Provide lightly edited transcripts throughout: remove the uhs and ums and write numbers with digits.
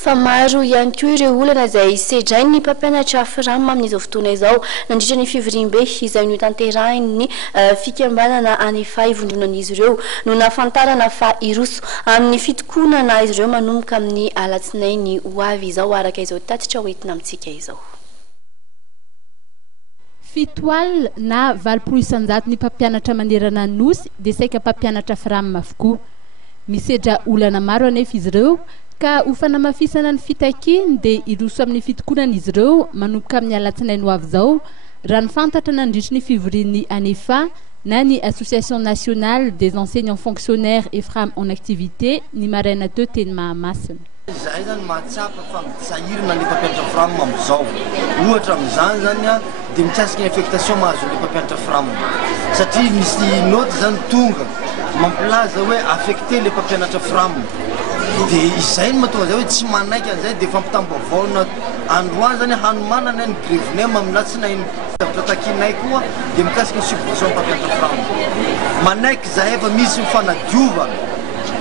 Fa maro ihany koa ireo olana izay sedrainy ny mpampianatra Frama amin'izao fotoana izao nandritra ny fivoriam-be izay notanterahiny ny fikambanana anefa ivondronan'izy ireo no nafantarana fa iroso amin'ny fitokonana izy ireo manomboka amin'ny alatsinainy ho avy izao araka izao tatitra hoentina amintsika izao. Fitoal na valopolo isanjato ny mpampianatra manerana ny nosy dia saika mpampianatra Frama avokoa. Misedra olana maro anefa izy ireo ka ho fanamafisana ny fitakiny dia iroso amin'ny fitokonana izy ireo manomboka amin'ny alatsinainy ho avy izao raha ny fantatra nandritra ny fivorian'ny anefa na ny Association nationale des enseignants fonctionnaires et Frama en activité ny maraina teo teny Mahamasina. Zahay zany mahatsapa fa misahirana ny mpampianatra Frama amin'izao. Ohatra amin'izany zany dia mikasika ny affectation mahazo ny mpampianatra Frama satria misy note zany tonga mampilaza hoe affecté le mpampianatra Frama. Dia izay no mahatonga zay hoe tsy manaiky an'izay dia fampitam-baovao androany zany hanomanana ny grevinema amin'ny alatsinainy zavatra takinay koa dia mikasika ny subvention mpampianatra Frama. Manaiky zahay efa misy mifanadiova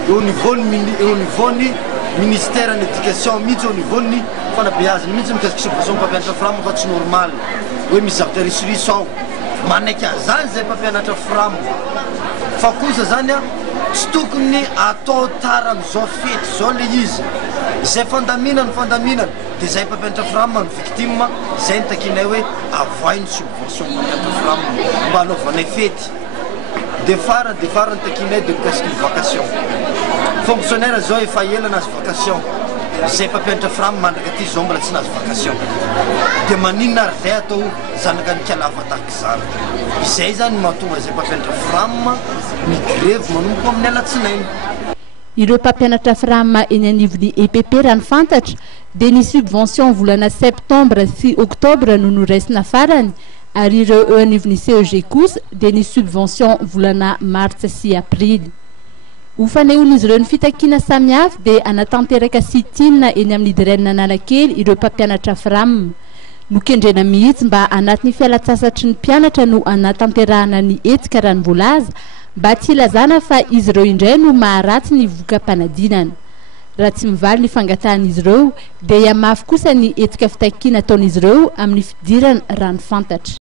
au niveau ny ministère de l'éducation mihitsy au niveau ny fanabeazana mihitsy mikasika subvention mpampianatra Frama fa tsy normal hoe misy zavatra risoriso ao manaiky azany zay mpampianatra Frama fa kosa zany tsy tokony atao tara amin'izao fety zao le izy zay fandaminana dia zay mpampianatra Frama ny victime zay nitakinay hoe avoainy subvention mpampianatra Frama mba hanaovanay fety de fara nitakinay dia mikasika ny vacation fonctionnaire zao efa ela nazy vacation zay mpampianatra Frama mandraka ty zao mbola tsy nazy vacation dia maninona ary zay atao zanaka ny kialava tahaka izany izay zany mahatonga zay mpampianatra Frama migrevy manomboka amin'ny alatsinainy. Ireo mpampianatra Frama eny anivon'ny EPP raha ny fantatra dia ny subvention volana septembre sy octobre no noraisina farany ary ireo eo anivon'ny CEG kosa dia ny subvention volana martsa sy aprily. Ho fanehoan'izy ireo ny fitakiana samihafa dia anatanteraka sitinina eny amin'ny direnina Analakely ireo mpampianatra Frama. Nokendrena mihitsy mba anatin'ny fialatsasatry ny mpianatra no anatanterahana ny etika raha ny voalaza mba tsy ilazana fa izy ireo indray no maharatsy ny voka-panadinana. Raha tsy mivaly ny fangatahan'izy ireo dia hiamafy kosa ny etika fitakiana ataon'izy ireo amin'ny fidirana raha ny fantatra.